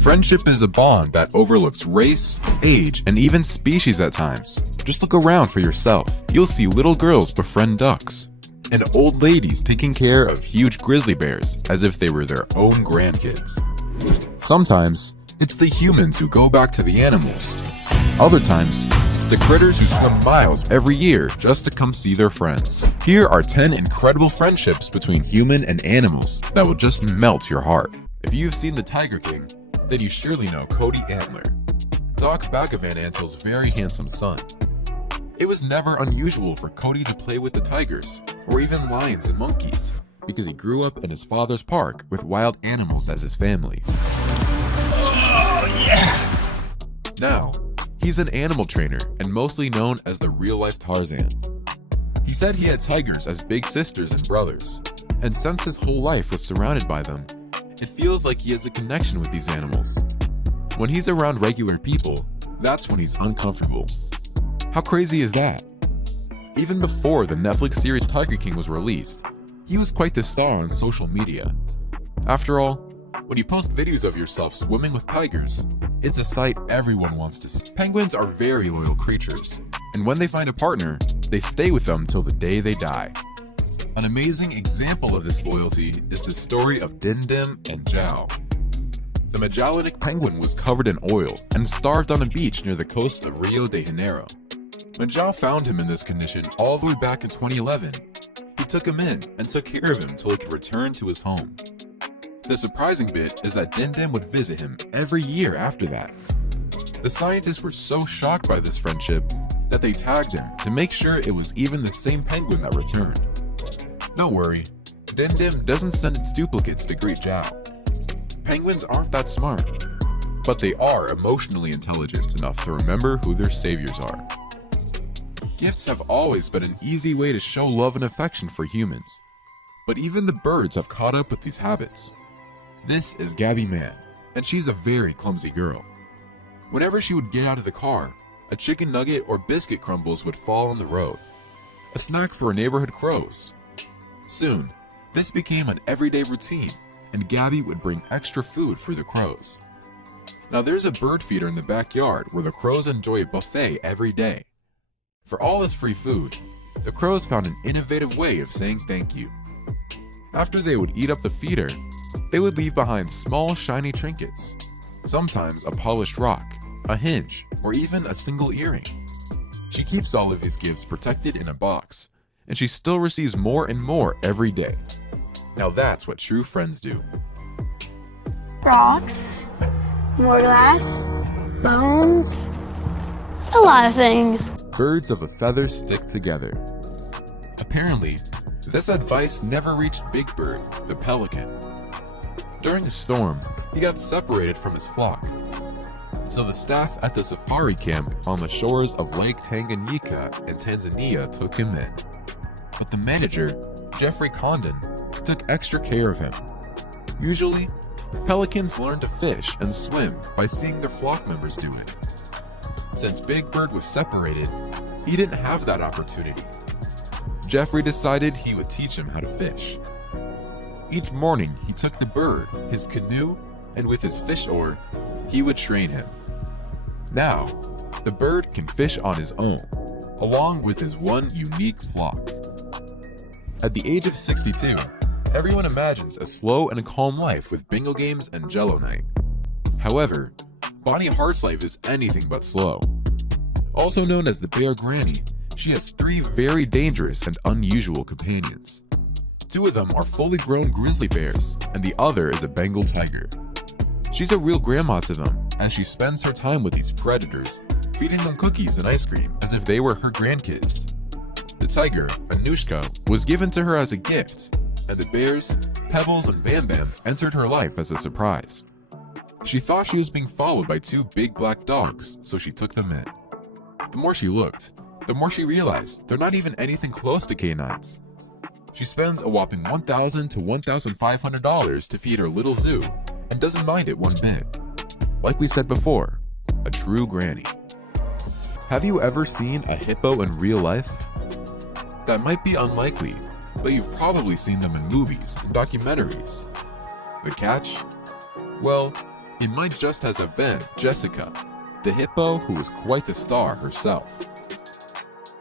Friendship is a bond that overlooks race, age, and even species at times. Just look around for yourself. You'll see little girls befriend ducks, and old ladies taking care of huge grizzly bears as if they were their own grandkids. Sometimes, it's the humans who go back to the animals. Other times, it's the critters who swim miles every year just to come see their friends. Here are 10 incredible friendships between human and animals that will just melt your heart. If you've seen The Tiger King, then you surely know Cody Antler, Doc Bagavan Antl's very handsome son. It was never unusual for Cody to play with the tigers, or even lions and monkeys, because he grew up in his father's park with wild animals as his family. Oh, yeah! Now, he's an animal trainer and mostly known as the real-life Tarzan. He said he had tigers as big sisters and brothers, and since his whole life was surrounded by them, it feels like he has a connection with these animals. When he's around regular people, that's when he's uncomfortable. How crazy is that? Even before the Netflix series Tiger King was released, he was quite the star on social media. After all, when you post videos of yourself swimming with tigers, it's a sight everyone wants to see. Penguins are very loyal creatures, and when they find a partner, they stay with them till the day they die. An amazing example of this loyalty is the story of Dindim and Zhao. The Magellanic penguin was covered in oil and starved on a beach near the coast of Rio de Janeiro. When Zhao found him in this condition all the way back in 2011, he took him in and took care of him till he could return to his home. The surprising bit is that Dindim would visit him every year after that. The scientists were so shocked by this friendship that they tagged him to make sure it was even the same penguin that returned. Don't worry, Dindim doesn't send its duplicates to greet Zhao. Penguins aren't that smart, but they are emotionally intelligent enough to remember who their saviors are. Gifts have always been an easy way to show love and affection for humans, but even the birds have caught up with these habits. This is Gabby Mann, and she's a very clumsy girl. Whenever she would get out of the car, a chicken nugget or biscuit crumbles would fall on the road, a snack for her neighborhood crows. Soon, this became an everyday routine, and Gabby would bring extra food for the crows. Now there's a bird feeder in the backyard where the crows enjoy a buffet every day. For all this free food, the crows found an innovative way of saying thank you. After they would eat up the feeder, they would leave behind small shiny trinkets, sometimes a polished rock, a hinge, or even a single earring. She keeps all of these gifts protected in a box, and she still receives more and more every day. Now that's what true friends do. Rocks, more glass, bones, a lot of things. Birds of a feather stick together. Apparently, this advice never reached Big Bird, the pelican. During a storm, he got separated from his flock. So the staff at the safari camp on the shores of Lake Tanganyika in Tanzania took him in. But the manager, Jeffrey Condon, took extra care of him. Usually, pelicans learn to fish and swim by seeing their flock members do it. Since Big Bird was separated, he didn't have that opportunity. Jeffrey decided he would teach him how to fish. Each morning, he took the bird, his canoe, and with his fish oar, he would train him. Now, the bird can fish on his own, along with his one unique flock. At the age of 62, everyone imagines a slow and calm life with bingo games and jello night. However, Bonnie Hart's life is anything but slow. Also known as the Bear Granny, she has 3 very dangerous and unusual companions. 2 of them are fully grown grizzly bears, and the other is a Bengal tiger. She's a real grandma to them, as she spends her time with these predators, feeding them cookies and ice cream as if they were her grandkids. The tiger, Anushka, was given to her as a gift, and the bears, Pebbles and Bam Bam, entered her life as a surprise. She thought she was being followed by 2 big black dogs, so she took them in. The more she looked, the more she realized they're not even anything close to canines. She spends a whopping $1,000 to $1,500 to feed her little zoo, and doesn't mind it one bit. Like we said before, a true granny. Have you ever seen a hippo in real life? That might be unlikely, but you've probably seen them in movies and documentaries. The catch? Well, it might just as have been Jessica, the hippo who was quite the star herself.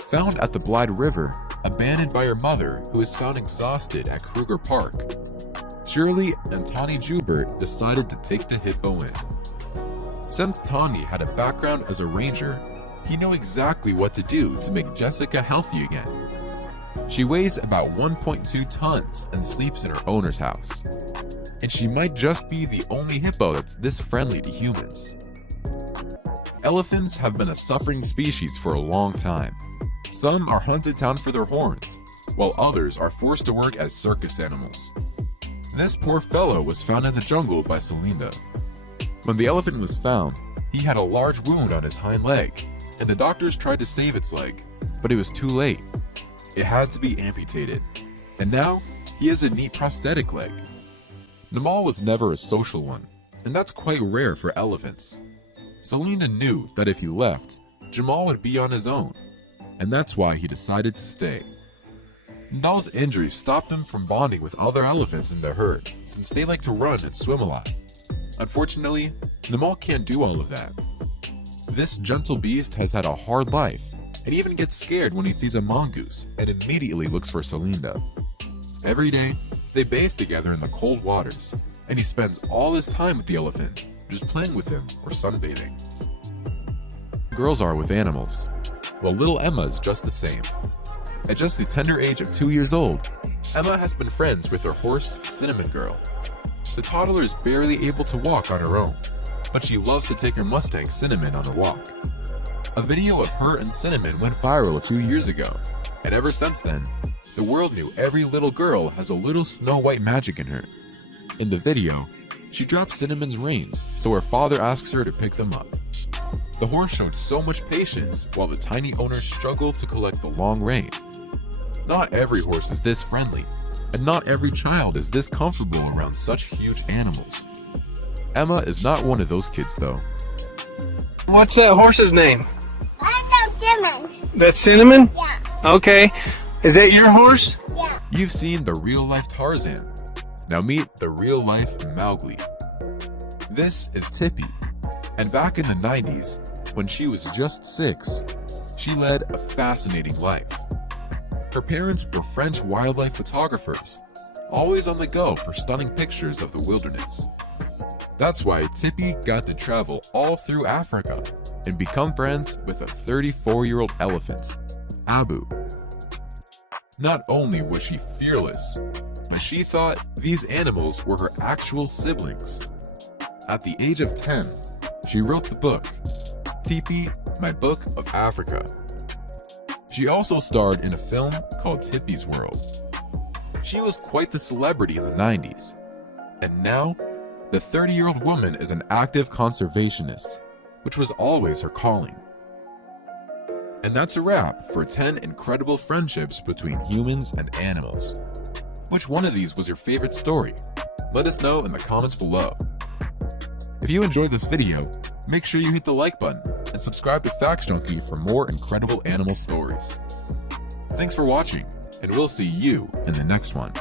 Found at the Blythe River, abandoned by her mother who is found exhausted at Kruger Park, Shirley and Tawny Joubert decided to take the hippo in. Since Tawny had a background as a ranger, he knew exactly what to do to make Jessica healthy again. She weighs about 1.2 tons and sleeps in her owner's house. And she might just be the only hippo that's this friendly to humans. Elephants have been a suffering species for a long time. Some are hunted down for their horns, while others are forced to work as circus animals. This poor fellow was found in the jungle by Selinda. When the elephant was found, he had a large wound on his hind leg, and the doctors tried to save its leg, but it was too late. It had to be amputated, and now he has a neat prosthetic leg. Namal was never a social one, and that's quite rare for elephants. Selinda knew that if he left, Jamal would be on his own, and that's why he decided to stay. Namal's injury stopped him from bonding with other elephants in the herd, since they like to run and swim a lot. Unfortunately, Namal can't do all of that. This gentle beast has had a hard life, and even gets scared when he sees a mongoose and immediately looks for Selinda. Every day, they bathe together in the cold waters, and he spends all his time with the elephant, just playing with him or sunbathing. Girls are with animals, while little Emma is just the same. At just the tender age of 2 years old, Emma has been friends with her horse, Cinnamon Girl. The toddler is barely able to walk on her own, but she loves to take her Mustang Cinnamon on a walk. A video of her and Cinnamon went viral a few years ago, and ever since then, the world knew every little girl has a little Snow White magic in her. In the video, she drops Cinnamon's reins, so her father asks her to pick them up. The horse showed so much patience while the tiny owner struggled to collect the long rein. Not every horse is this friendly, and not every child is this comfortable around such huge animals. Emma is not one of those kids though. What's that horse's name? Cinnamon. That's Cinnamon? Yeah. Okay. Is that your horse? Yeah. You've seen the real-life Tarzan. Now meet the real-life Mowgli. This is Tippy, and back in the 90s, when she was just 6, she led a fascinating life. Her parents were French wildlife photographers, always on the go for stunning pictures of the wilderness. That's why Tippy got to travel all through Africa and become friends with a 34-year-old elephant, Abu. Not only was she fearless, but she thought these animals were her actual siblings. At the age of 10, she wrote the book, Tippy, My Book of Africa. She also starred in a film called Tippy's World. She was quite the celebrity in the 90s, and now, the 30-year-old woman is an active conservationist, which was always her calling. And that's a wrap for 10 incredible friendships between humans and animals. Which one of these was your favorite story? Let us know in the comments below. If you enjoyed this video, make sure you hit the like button and subscribe to Facts Junkie for more incredible animal stories. Thanks for watching, and we'll see you in the next one.